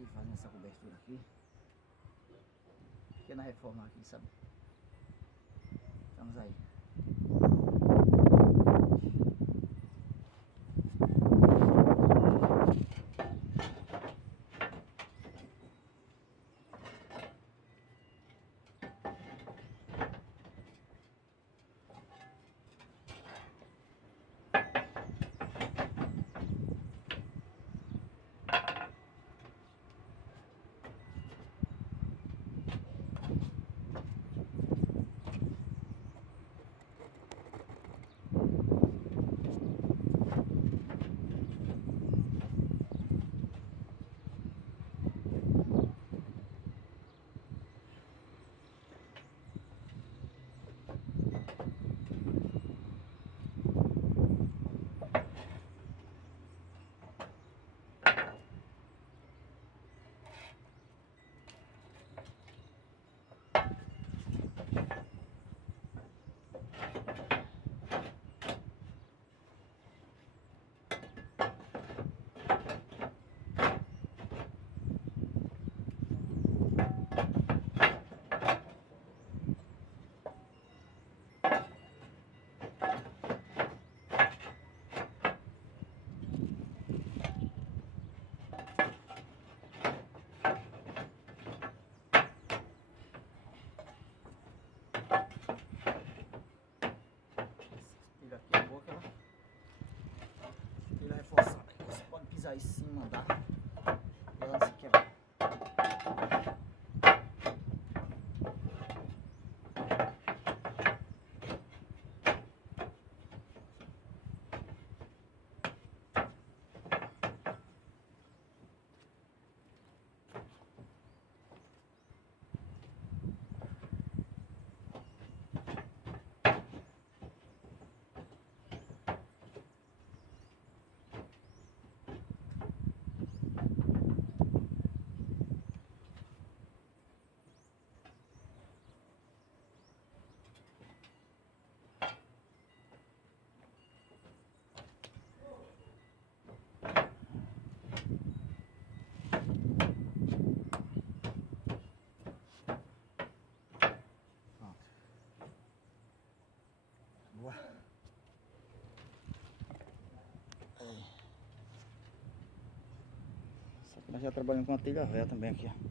aqui, fazendo essa cobertura aqui. Pequena reforma aqui, sabe? Estamos aí. Pisar em cima da e ela não se quebra. Boa. Só que nós já trabalhamos com a telha velha também aqui, ó.